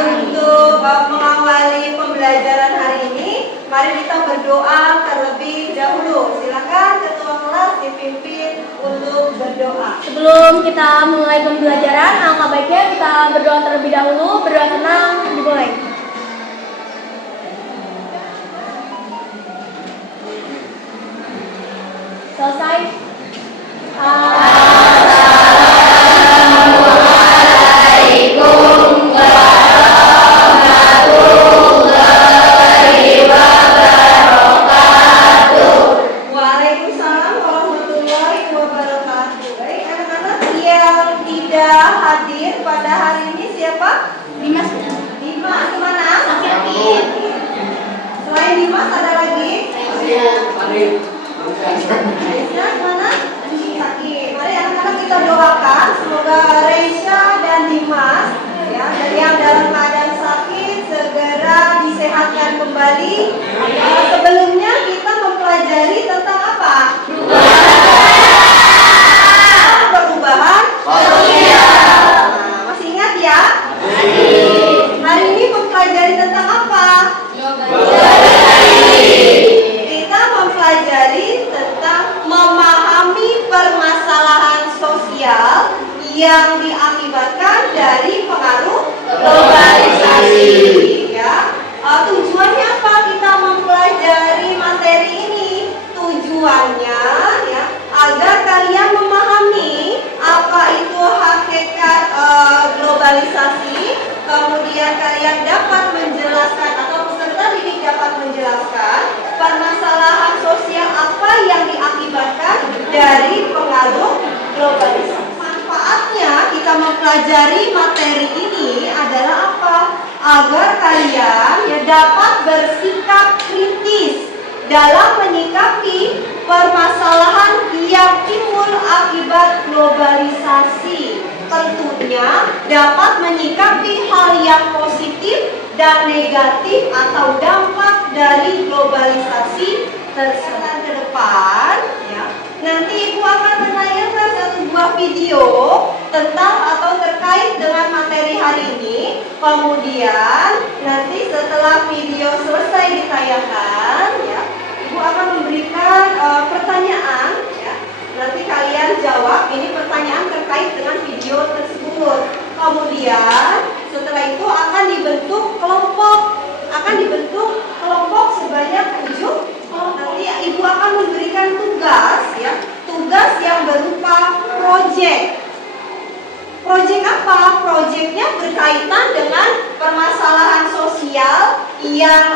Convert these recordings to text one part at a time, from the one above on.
Untuk mengawali pembelajaran hari ini, mari kita berdoa terlebih dahulu. Silakan ketua kelas dipimpin untuk berdoa. Sebelum kita mulai pembelajaran, alangkah baiknya kita berdoa terlebih dahulu. Berdoa tenang, dimulai. Selesai. Assalamualaikum warahmatullahi wabarakatuh. Waalaikumsalam warahmatullahi wabarakatuh. Baik, anak-anak yang tidak hadir pada hari ini siapa? Dimas. Dimas, kemana? Sakit. Selain Dimas ada lagi? Reisha mana? Sakit. Mari anak-anak kita doakan semoga Reisha dan Dimas ya, yang dalam keadaan sakit segera disehatkan kembali. Sebelumnya kita mempelajari tentang apa? Perubahan sosial. Nah, masih ingat ya? Hari ini mempelajari tentang apa? Kita mempelajari tentang memahami permasalahan sosial yang diakibatkan dari pengaruh globalisasi. Ya, tujuannya apa kita mempelajari materi ini? Tujuannya ya agar kalian memahami apa itu hakikat globalisasi, kemudian kalian dapat menjelaskan atau peserta didik dapat menjelaskan permasalahan sosial apa yang diakibatkan dari pengaruh globalisasi. Manfaatnya kita mempelajari materi ini adalah apa? Agar kalian ya dapat bersikap kritis dalam menyikapi permasalahan yang timbul akibat globalisasi. Tentunya dapat menyikapi hal yang positif dan negatif atau dampak dari globalisasi tersebut. Ke depan ya. Nanti Ibu akan menayangkan satu buah video tentang atau terkait dengan materi hari ini. Kemudian nanti setelah video selesai ditayangkan ya, Ibu akan memberikan pertanyaan ya. Nanti kalian jawab, ini pertanyaan terkait dengan video tersebut. Kemudian setelah itu akan dibentuk kelompok. Sebanyak 7. Nanti Ibu akan memberikan tugas ya. Tugas yang berupa project. Project apa? Projectnya berkaitan dengan permasalahan sosial yang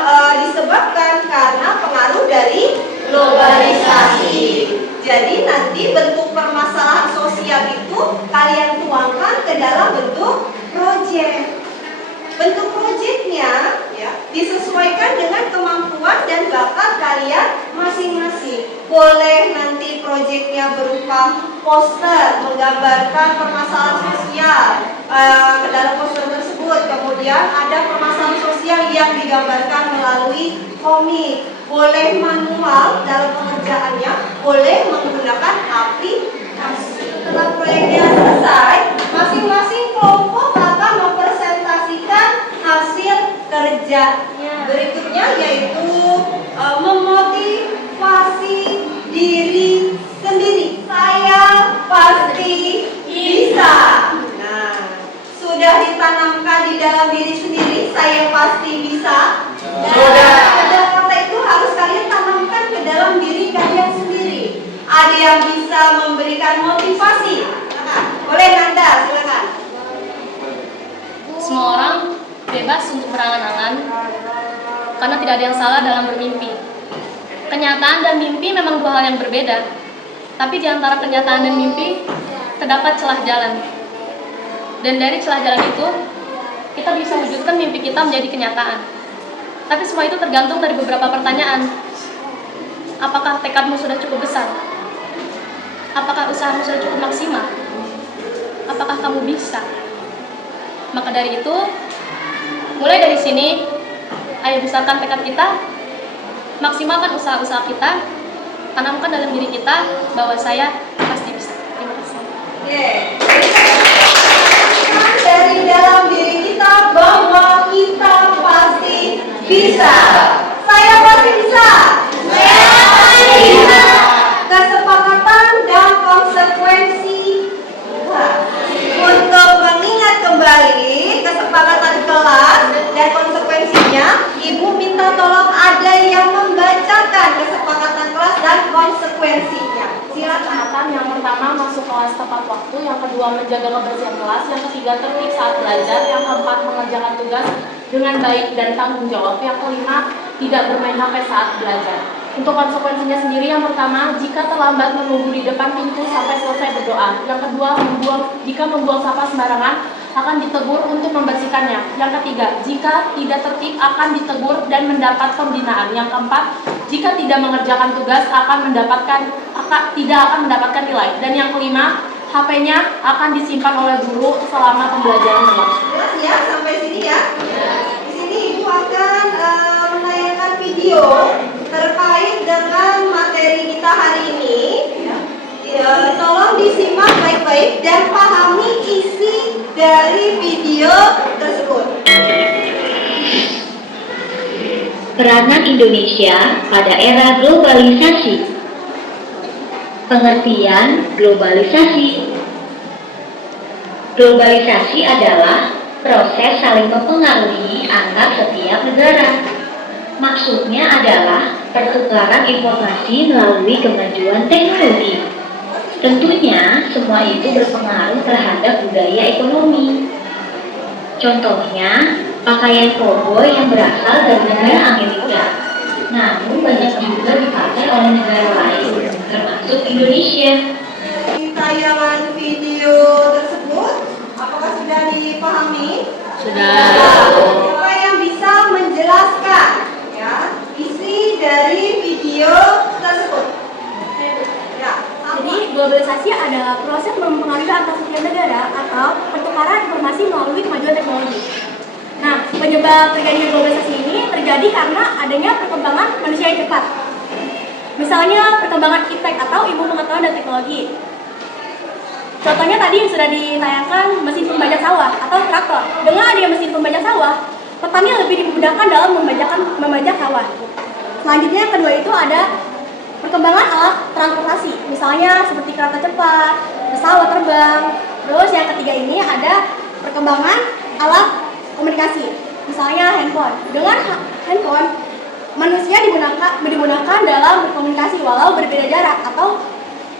disebabkan karena pengaruh dari globalisasi. Jadi nanti bentuk permasalahan sosial itu kalian tuangkan ke dalam bentuk project. Bentuk projectnya ya, disesuaikan dengan kemampuan dan bakat kalian masing-masing. Boleh nanti projectnya berupa poster menggambarkan permasalahan sosial ke dalam poster tersebut. Kemudian ada permasalahan sosial yang digambarkan melalui komik. Boleh manual dalam pengerjaannya, boleh menggunakan aplikasi. Setelah proyeknya selesai, masing-masing kelompok akan mempresentasikan hasil kerjanya. Berikutnya yaitu memotivasi diri sendiri. Saya pasti bisa. Nah, sudah ditanamkan di dalam diri sendiri, saya pasti bisa. Sudah. Kata-kata itu harus kalian tanamkan ke dalam diri kalian sendiri. Ada yang bisa memberikan motivasi. Boleh Nanda, silakan. Semua orang bebas untuk berangan-angan karena tidak ada yang salah dalam bermimpi. Kenyataan dan mimpi memang dua hal yang berbeda. Tapi di antara kenyataan dan mimpi terdapat celah jalan. Dan dari celah jalan itu kita bisa wujudkan mimpi kita menjadi kenyataan. Tapi semua itu tergantung dari beberapa pertanyaan. Apakah tekadmu sudah cukup besar? Apakah usahamu sudah cukup maksimal? Apakah kamu bisa? Maka dari itu, mulai dari sini, ayo besarkan tekad kita, maksimalkan usaha-usaha kita, tanamkan dalam diri kita bahwa saya pasti bisa. Terima kasih. Dari dalam diri kita bahwa konsekuensinya. Silakan. Catatan yang pertama masuk kelas tepat waktu, yang kedua menjaga kebersihan kelas, yang ketiga tertib saat belajar, yang keempat mengerjakan tugas dengan baik dan tanggung jawab, yang kelima tidak bermain HP saat belajar. Untuk konsekuensinya sendiri, yang pertama, jika terlambat menunggu di depan pintu sampai selesai berdoa. Yang kedua, jika membuang sampah sembarangan akan ditegur untuk membersihkannya. Yang ketiga, jika tidak tertib akan ditegur dan mendapat pembinaan. Yang keempat, jika tidak mengerjakan tugas tidak akan mendapatkan nilai. Dan yang kelima, HP-nya akan disimpan oleh guru selama pembelajaran. Jelas ya sampai sini ya? Di sini Ibu akan menayangkan video terkait dengan materi kita hari ini. Tolong disimak baik-baik dan pahami isi dari video tersebut. Peranan Indonesia pada era globalisasi. Pengertian globalisasi. Globalisasi adalah proses saling mempengaruhi antar setiap negara. Maksudnya adalah pertukaran informasi melalui kemajuan teknologi. Tentunya semua itu berpengaruh terhadap budaya ekonomi. Contohnya, pakaian koboi yang berasal dari negara Amerika, namun banyak juga dipakai oleh negara lain, termasuk Indonesia. Di tayangan video tersebut, apakah sudah dipahami? Sudah. Siapa yang bisa menjelaskan ya isi dari video tersebut? Ya, Jadi globalisasi adalah proses mempengaruhi antar setiap negara atau pertukaran informasi melalui kemajuan teknologi. Nah, penyebab terjadinya globalisasi ini terjadi karena adanya perkembangan manusia yang cepat. Misalnya perkembangan iptek atau ilmu pengetahuan dan teknologi. Contohnya tadi yang sudah ditayangkan mesin pembajak sawah atau traktor. Dengan adanya mesin pembajak sawah, petani lebih dimudahkan dalam membajak sawah. Selanjutnya yang kedua itu ada perkembangan alat transportasi, misalnya seperti kereta cepat, pesawat terbang. Terus yang ketiga ini ada perkembangan alat komunikasi, misalnya handphone. Dengan handphone, manusia digunakan dalam berkomunikasi walau berbeda jarak atau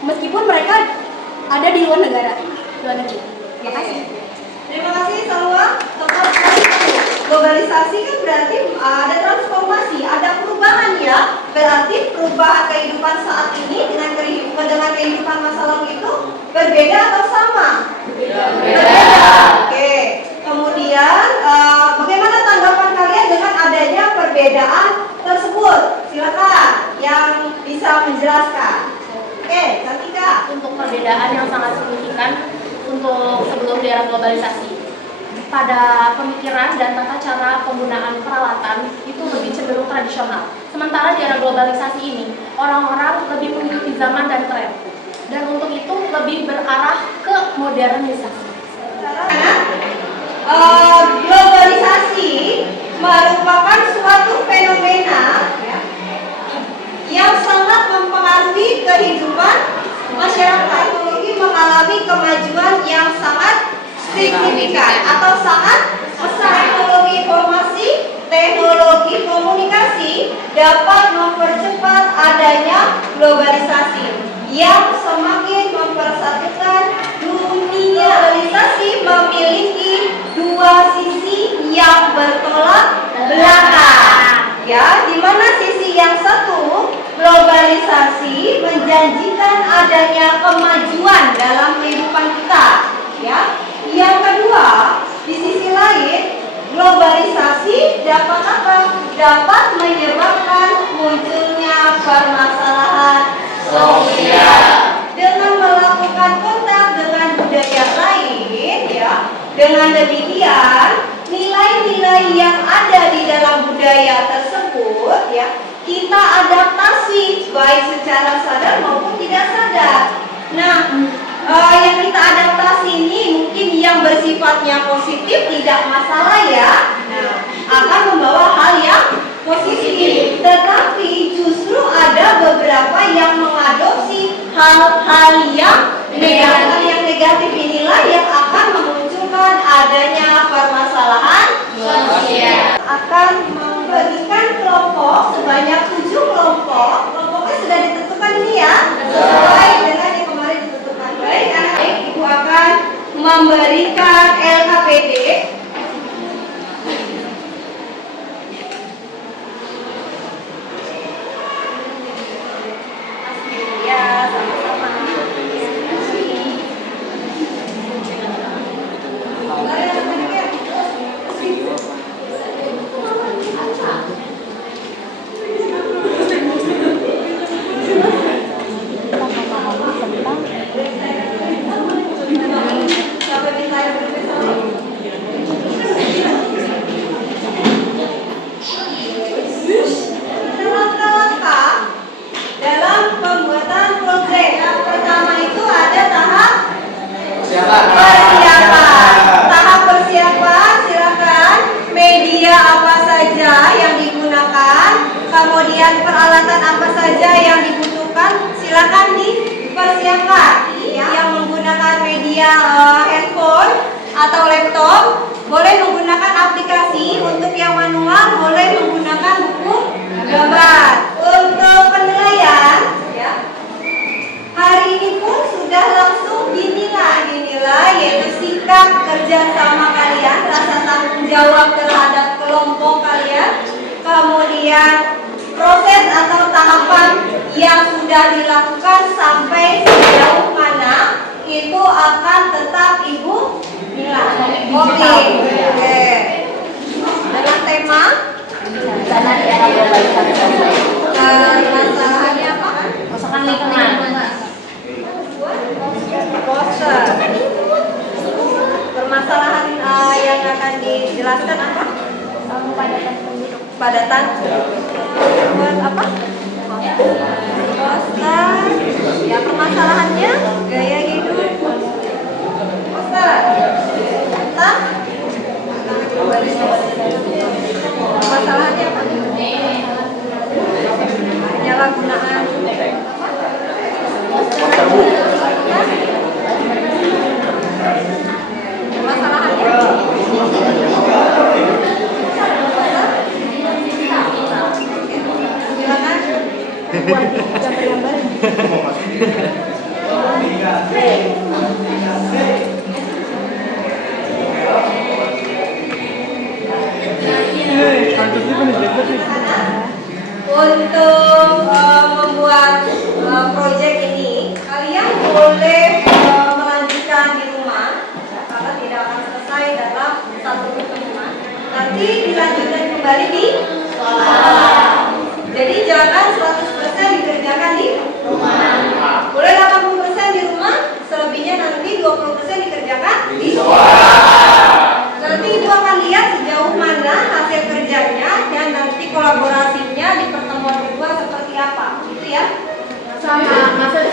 meskipun mereka ada di luar negeri. Terima kasih. Terima kasih Salwa. Tepat sekali. Globalisasi kan berarti ada transformasi, ada perubahan ya. Berarti perubahan kehidupan saat ini dengan kehidupan masa lalu itu berbeda atau sama? Berbeda. Oke. Kemudian bagaimana tanggapan kalian dengan adanya perbedaan tersebut? Silakan yang bisa menjelaskan. Oke, Santika. Untuk perbedaan yang sangat signifikan untuk sebelum di era globalisasi, pada pemikiran dan tata cara penggunaan peralatan itu lebih cenderung tradisional. Sementara di era globalisasi ini, orang-orang lebih mengikuti zaman dan tren. Dan untuk itu lebih berarah ke modernisasi. Globalisasi merupakan suatu fenomena ya, yang sangat mempengaruhi kehidupan masyarakat. Teknologi mengalami kemajuan yang sangat signifikan atau sangat besar. Teknologi informasi, teknologi komunikasi dapat mempercepat adanya globalisasi yang semakin mempersatukan dunia. Globalisasi memiliki dua sisi yang bertolak belakang. Ya, di mana sisi yang satu, globalisasi menjanjikan adanya kemajuan dalam kehidupan kita, ya. Yang kedua, di sisi lain, globalisasi dapat apa? Dapat menyebabkan munculnya permasalahan sosial. Dengan melakukan kontak dengan budaya lain, ya. Dengan demikian, nilai-nilai yang ada di dalam budaya tersebut, ya, kita adaptasi baik secara sadar maupun tidak sadar. Nah, yang kita adaptasi ini mungkin yang bersifatnya positif tidak masalah ya. Nah, akan membawa hal yang positif. Tetapi justru ada beberapa yang mengadopsi hal-hal yang negatif. Yang negatif inilah yang akan memunculkan adanya permasalahan sosial. Akan memberikan kelompok sebanyak 7 kelompok. Kelompoknya sudah ditentukan ini ya, sesuai dengan yang kemarin ditentukan. Baik, anak-anak, Ibu akan memberikan LKPD. Ya, sama-sama. Mari anak-anak ya. Sampai ditanya profesor. Langkah-langkah dalam pembuatan proyek. Yang pertama itu ada tahap persiapan. Tahap persiapan, silakan media apa saja yang digunakan, kemudian peralatan apa saja yang dibutuhkan, silakan dipersiapkan. Yang menggunakan media handphone atau laptop boleh menggunakan aplikasi, untuk yang manual boleh menggunakan buku gambar. Untuk penilaian, ya, hari ini pun sudah langsung dinilai, yaitu sikap kerjasama kalian, rasa tanggung jawab terhadap kelompok kalian, kemudian proses atau tahapan yang sudah dilakukan sampai sejauh mana itu akan tetap Ibu nilai. Oke. Dengan tema masalahnya apa? Masakan lingkungan. Poster. Permasalahan yang akan dijelaskan apa? Padatan. Buat apa? Poster. Ya, permasalahannya gaya hidup. Poster. Tentang permasalahannya apa? Penyalahgunaan. Permasalahannya. Silakan. Gambar-gambar. Untuk membuat proyek ini, kalian boleh melanjutkan di rumah, karena tidak akan selesai dalam satu pertemuan. Nanti dilanjutkan kembali di sekolah. Jadi jangan 100% dikerjakan di rumah. Boleh 80% di rumah, selebihnya nanti 20% dikerjakan di sekolah. Nanti Ibu akan lihat sejauh mana hasil kerjanya dan nanti kolaborasinya di pertemuan kedua seperti apa, gitu ya. Sama masuk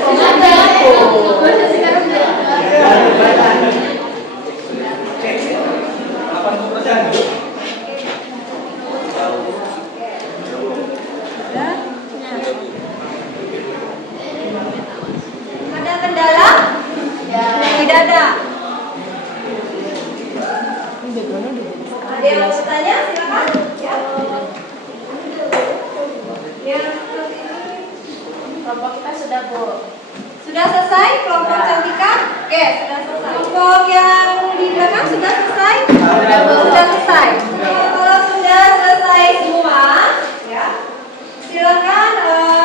Ada kendala? Tidak ada. Ada yang mau bertanya? Silakan. Ya. Yang seperti ini. kelompok kita sudah, Bu. Sudah selesai kelompok Cantika? Oke, sudah selesai. Kelompok yang di belakang sudah selesai? Sudah selesai. Kalau sudah selesai semua, ya, silakan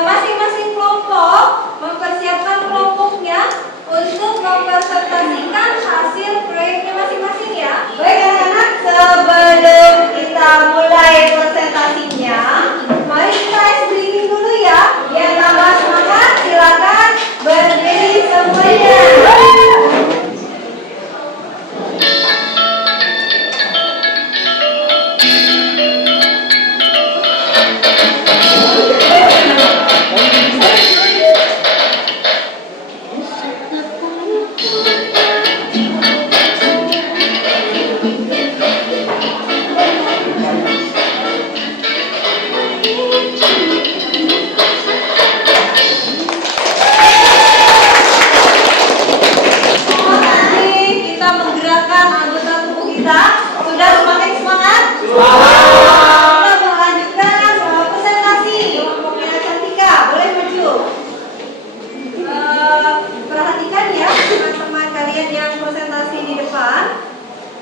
masing-masing kelompok mempersiapkan kelompoknya untuk mempresentasikan hasil proyeknya masing-masing ya. Baik anak-anak, sebelum kita mulai presentasinya, mari kita ice breathing dulu ya. Yang tambah semangat, silakan berdiri semuanya.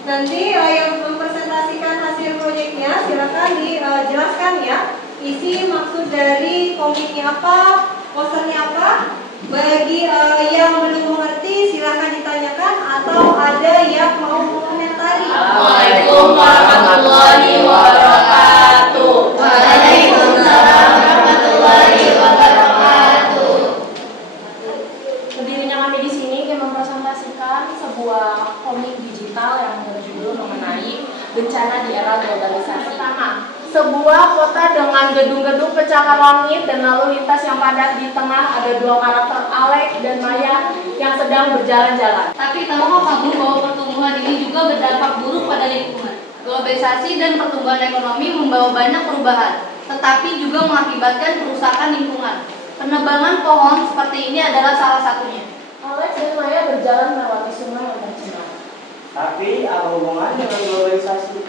Nanti yang mempresentasikan hasil proyeknya silakan dijelaskan ya. Isi maksud dari komiknya apa, posternya apa. Bagi yang belum mengerti silakan ditanyakan atau ada yang mau mengomentari. Assalamualaikum warahmatullahi wabarakatuh. Waalaikumsalam warahmatullahi wabarakatuh. Berdirinya kami di sini ingin mempresentasikan sebuah komik digital yang berjudul mengenai bencana di era globalisasi. Pertama, sebuah kota dengan gedung-gedung pencakar langit dan lalu lintas yang padat. Di tengah ada dua karakter, Alex dan Maya, yang sedang berjalan-jalan. Tapi tahukah kamu bahwa pertumbuhan ini juga berdampak buruk pada lingkungan? Globalisasi dan pertumbuhan ekonomi membawa banyak perubahan, tetapi juga mengakibatkan kerusakan lingkungan. Penebangan pohon seperti ini adalah salah satunya. Alex dan Maya berjalan melewati sungai yang tercemar. Tapi apa hubungannya dengan globalisasi?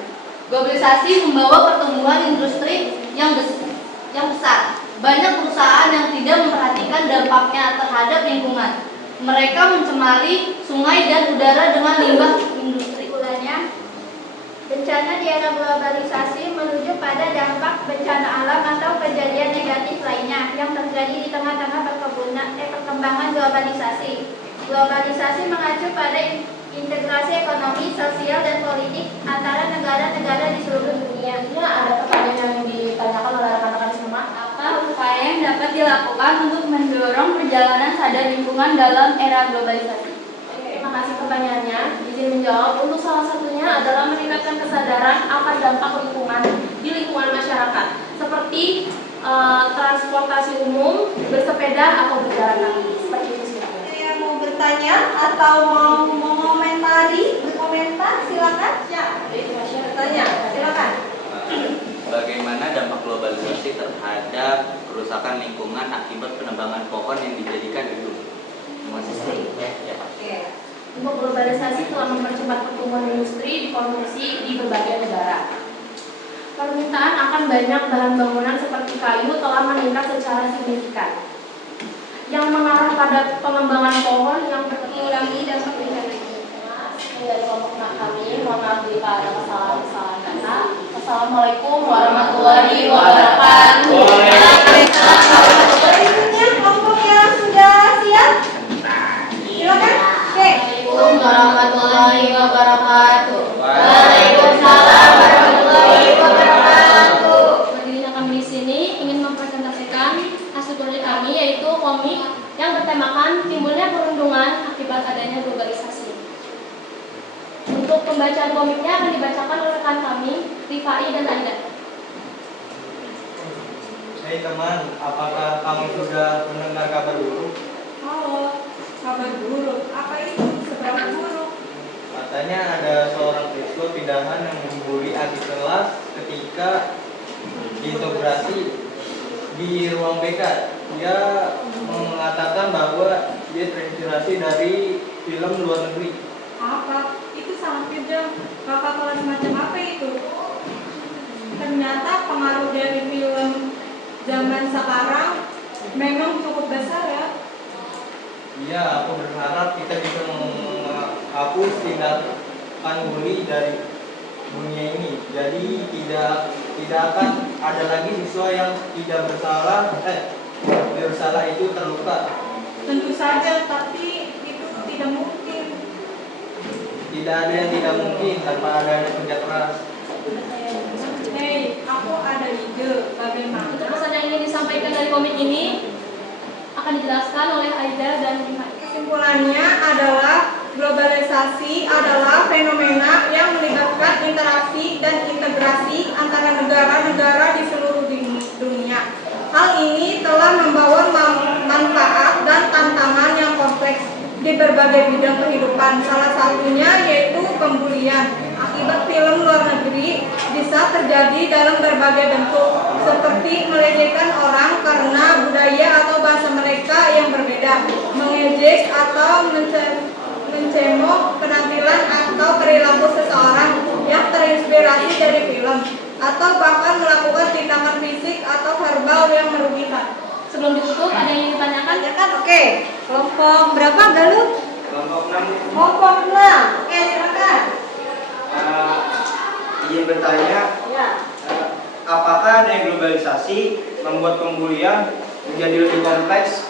Globalisasi membawa pertumbuhan industri yang besar. Banyak perusahaan yang tidak memperhatikan dampaknya terhadap lingkungan. Mereka mencemari sungai dan udara dengan limbah industri. Kesimpulannya, bencana di era globalisasi menuju pada dampak bencana alam atau kejadian negatif lainnya yang terjadi di tengah-tengah perkembangan globalisasi. Globalisasi mengacu pada integrasi ekonomi, sosial, dan politik antara negara-negara di seluruh dunia. Ini ada pertanyaan yang ditanyakan oleh rekan-rekan semua. Apa upaya yang dapat dilakukan untuk mendorong perjalanan sadar lingkungan dalam era globalisasi? Terima kasih pertanyaannya. Izin menjawab. Untuk salah satunya adalah meningkatkan kesadaran akan dampak lingkungan di lingkungan masyarakat, seperti transportasi umum, bersepeda, atau berjalan kaki. Seperti itu sih. Ada yang mau bertanya atau mau berkomentar silakan. Ya, bertanya silakan. Bagaimana dampak globalisasi terhadap kerusakan lingkungan akibat penebangan pohon yang dijadikan gedung? Masih ya. Oke. Untuk globalisasi telah mempercepat pertumbuhan industri di konsumsi di berbagai negara. Permintaan akan banyak bahan bangunan seperti kayu telah meningkat secara signifikan, yang mengarah pada pengembangan pohon yang mengurangi dampak bencana ini. Dari kelompok kami, mohon maaf jika ada kesalahan-kesalahan kata. Assalamualaikum warahmatullahi wabarakatuh. Berikutnya kelompok yang sudah siap. Silakan. Oke. Assalamualaikum warahmatullahi wabarakatuh. Waalaikumsalam warahmatullahi wabarakatuh. Berdirinya kami di sini ingin mempresentasikan hasil proyek kami, yaitu komik yang bertemakan timbulnya perundungan akibat adanya globalisasi. Untuk pembacaan komiknya akan dibacakan oleh rekan kami, Rifai dan Aida. Hei teman, apakah kamu sudah mendengar kabar buruk? Halo. Kabar buruk. Apa itu? Seberapa buruk? Katanya ada seorang siswa pindahan yang membuli adik kelas ketika diintegrasi di ruang BK. Dia mengatakan bahwa dia terinspirasi dari film luar negeri. Apa? Itu sangat kejam. Kakak kelas macam apa itu? Ternyata pengaruh dari film zaman sekarang memang cukup besar ya. Iya, aku berharap kita bisa menghapus tindakan bully dari dunia ini. Jadi tidak akan ada lagi siswa yang tidak bersalah itu terluka. Tentu saja, tapi itu tidak mungkin. Tidak ada yang tidak mungkin tanpa adanya kerja keras. Hei, aku ada ide. Bagaimana? Untuk pesan yang ingin disampaikan dari komik ini akan dijelaskan oleh Aida dan Rifai. Kesimpulannya adalah globalisasi adalah fenomena yang melibatkan interaksi dan integrasi antara negara-negara di seluruh dunia. Hal ini telah membawa manfaat dan tantangan yang kompleks di berbagai bidang kehidupan. Salah satunya yaitu pembulian. Akibat film luar negeri bisa terjadi dalam berbagai bentuk, seperti melecehkan orang karena budaya atau bahasa mereka yang berbeda, mengejek atau mencemooh penampilan atau perilaku seseorang yang terinspirasi dari film, atau bahkan melakukan tindakan fisik atau verbal yang merugikan. Sebelum ditutup, ada yang ingin ditanyakan? Tanyakan, oke. Kelompok berapa, Galuh? Kelompok 6. Kelompok 6. Oke, silakan. izin bertanya, apakah adanya globalisasi membuat pembulian menjadi lebih kompleks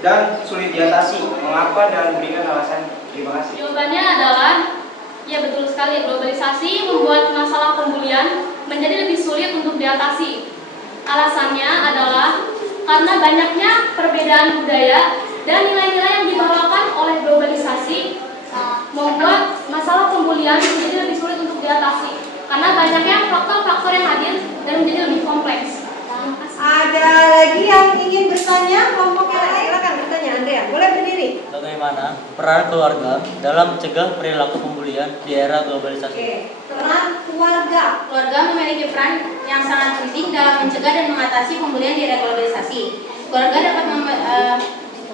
dan sulit diatasi? Mengapa dan berikan alasan? Terima kasih. Jawabannya adalah, ya betul sekali, globalisasi membuat masalah pembulian menjadi lebih sulit untuk diatasi. Alasannya adalah karena banyaknya perbedaan budaya dan nilai-nilai yang dibawakan oleh globalisasi membuat masalah pembulian menjadi lebih sulit untuk diatasi. Karena banyaknya faktor-faktor yang hadir dan menjadi lebih kompleks. Ada lagi yang ingin bertanya? Kelompoknya silakan bertanya, Andrea. Boleh berdiri. Bagaimana peran keluarga dalam mencegah perilaku pembulian di era globalisasi? Oke, peran keluarga. Keluarga memiliki peran yang sangat penting dalam mencegah dan mengatasi pembulian di era globalisasi. Keluarga dapat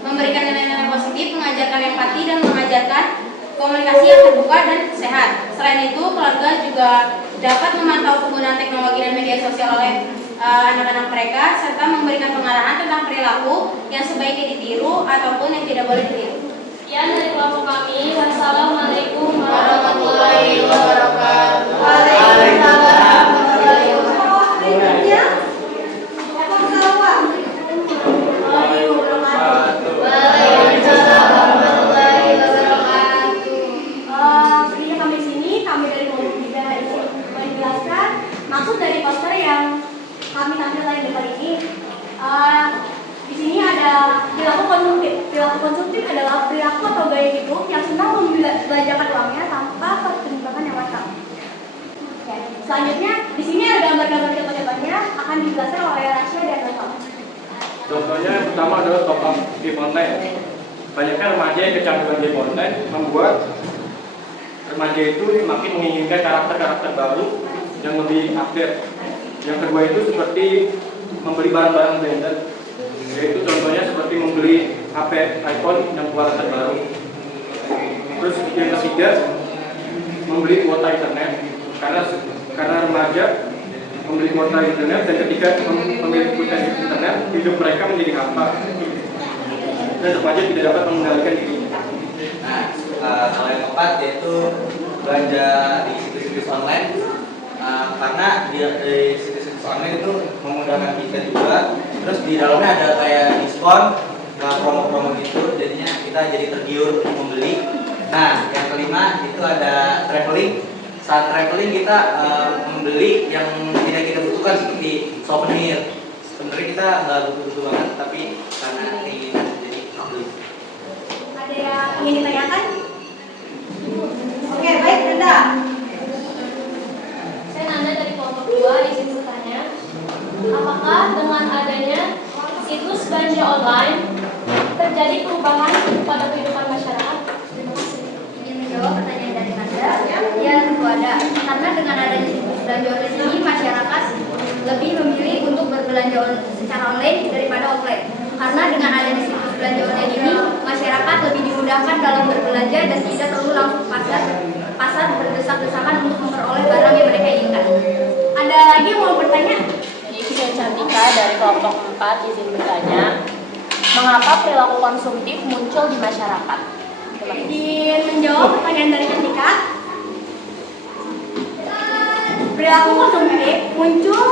memberikan nilai-nilai positif, mengajarkan empati, dan mengajarkan komunikasi yang terbuka dan sehat. Selain itu, keluarga juga dapat memantau penggunaan teknologi dan media sosial oleh anak-anak mereka, serta memberikan pengarahan tentang perilaku yang sebaiknya ditiru ataupun yang tidak boleh ditiru. Sekian dari kelompok kami. Wassalamualaikum warahmatullahi Waalaikumsalam warahmatullahi wabarakatuh. Berikutnya, kelompok Salwa. Seperti kami di sini, kami dari kelompok Bida menjelaskan maksud dari poster yang kami tampilkan di depan ini. Di sini ada perilaku konsumtif. Perilaku konsumtif adalah perilaku atau gaya hidup yang senang membelanjakan uangnya tanpa pertimbangan yang matang. Oke. Selanjutnya, di sini ada gambar-gambar contoh-contohnya akan dijelaskan oleh Rasya dan Rasul. Contohnya yang pertama adalah top up game online. Banyaknya remaja yang kecanduan game online membuat remaja itu makin menginginkan karakter-karakter baru yang lebih update. Yang kedua itu seperti membeli barang-barang branded, yaitu contohnya seperti membeli HP iPhone yang kualitas terbaru. Terus yang ketiga, membeli kuota internet, karena remaja membeli kuota internet dan ketika membeli kuota internet hidup mereka menjadi hampa dan remaja tidak dapat mengendalikan dirinya. Nah, kalau yang keempat yaitu belanja di situs-situs online. Karena di situs-situs online itu memudahkan kita juga. Terus di dalamnya ada kayak diskon, promo-promo gitu, jadinya kita jadi tergiur untuk membeli. Nah, yang kelima itu ada traveling. Saat traveling kita membeli yang tidak kita butuhkan seperti souvenir. Sebenarnya kita nggak butuh-butuh banget, tapi karena ingin jadi beli. Ada yang ingin ditanyakan? Oke, baik, Brenda. Saya Nanda dari kelompok 2 izin bertanya, apakah dengan adanya situs belanja online terjadi perubahan pada kehidupan masyarakat? Terima kasih. Ingin menjawab pertanyaan dari Anda? Ya, tentu ada. Karena dengan adanya situs belanja online ini, masyarakat lebih memilih untuk berbelanja secara online daripada offline. Karena dengan adanya situs belanja online ini, masyarakat lebih dimudahkan dalam berbelanja dan tidak perlu langsung pasar berdesak-desakan untuk memperoleh barang yang mereka inginkan. Ada lagi yang mau bertanya? Saya Cantika dari kelompok 4 izin bertanya, mengapa perilaku konsumtif muncul di masyarakat? Izin menjawab pertanyaan dari Cantika. Perilaku konsumtif muncul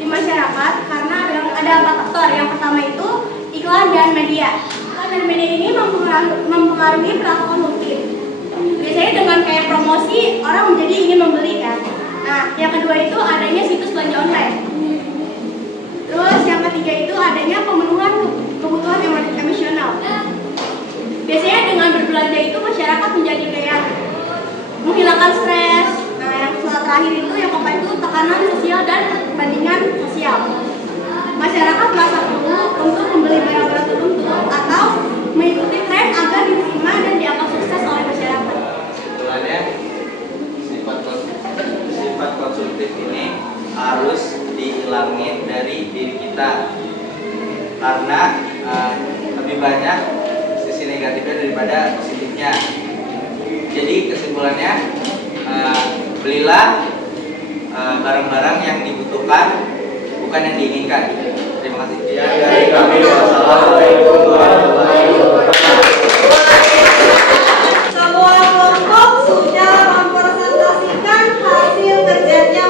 di masyarakat karena ada 4 faktor. Yang pertama itu iklan dan media. Iklan dan media ini mempengaruhi perilaku konsumtif. Biasanya dengan kayak promosi orang menjadi ingin membeli kan. Nah, yang kedua itu adanya situs belanja online. Terus yang ketiga itu adanya pemenuhan kebutuhan emosional. Biasanya dengan berbelanja itu masyarakat menjadi kayak menghilangkan stres. Nah, yang terakhir itu yang keempat itu tekanan sosial dan bandingan sosial. Masyarakat merasa perlu untuk membeli barang-barang tertentu atau mengikuti tren agar diterima dan dianggap sukses oleh masyarakat. Kesimpulannya, sifat konsumtif ini harus dihilangin dari diri kita karena lebih banyak sisi negatifnya daripada positifnya. Jadi kesimpulannya, belilah barang-barang yang dibutuhkan, bukan yang diinginkan. Terima kasih. Ya, dari kami, wassalamualaikum warahmatullahi wabarakatuh. Semua kelompok sudah mempresentasikan hasil kerjanya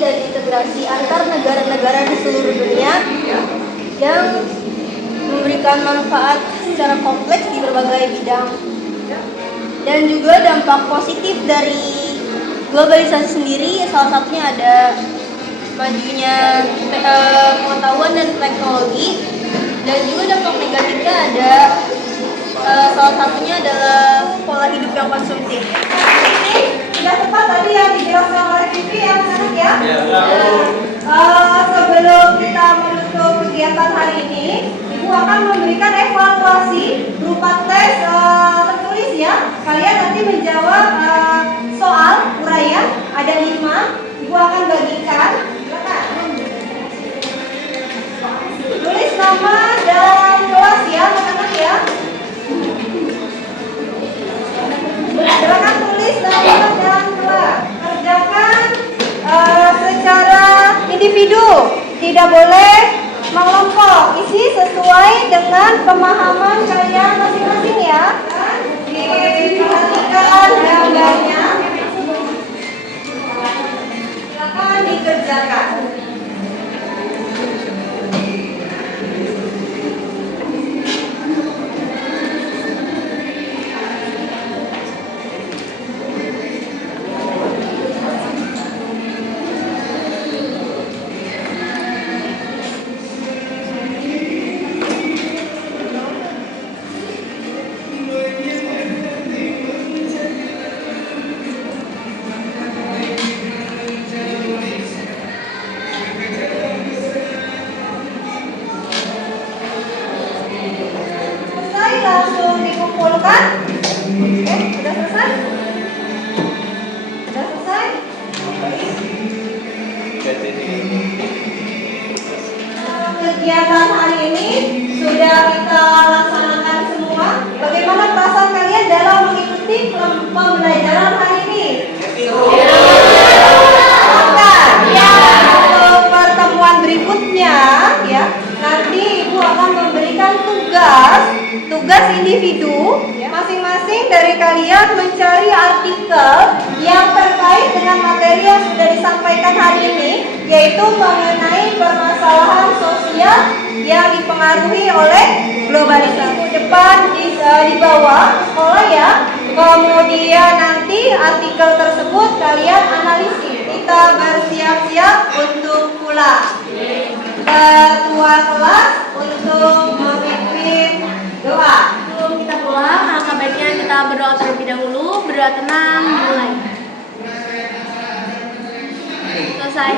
dan integrasi antar negara-negara di seluruh dunia yang memberikan manfaat secara kompleks di berbagai bidang. Dan juga dampak positif dari globalisasi sendiri, salah satunya ada majunya pengetahuan dan teknologi, dan juga dampak negatifnya ada salah satunya adalah pola hidup yang konsumtif. Ini sudah tepat tadi yang dijelaskan oleh Vivi yang anak ya. Sebelum kita menutup kegiatan hari ini, Ibu akan memberikan evaluasi berupa tes tertulis ya. Kalian nanti menjawab soal uraian, ada 5. Ibu akan bagikan. Silakan. Tulis nama dan kelas ya, anak-anak ya. Silakan tulis nama dan kelas. Kerjakan secara individu, tidak boleh mengelompok. Isi sesuai dengan pemahaman kalian masing-masing ya. Diperhatikan gambarnya. Silakan dikerjakan. Langsung dikumpulkan. Oke, sudah selesai? Sudah selesai? Kegiatan hari ini sudah kita laksanakan semua. Bagaimana perasaan kalian dalam mengikuti pembelajaran hari ini? Untuk pertemuan berikutnya ya, nanti Ibu akan memberikan tugas individu. Masing-masing dari kalian mencari artikel yang terkait dengan materi yang sudah disampaikan hari ini, yaitu mengenai permasalahan sosial yang dipengaruhi oleh globalisasi. Depan di bawah sekolah ya. Kemudian nanti artikel tersebut kalian analisis. Kita bersiap-siap untuk pulang. Ketua kelas untuk memimpin doa. Sebelum kita pulang, alangkah baiknya kita berdoa terlebih dahulu. Berdoa tenang, mulai. Selesai.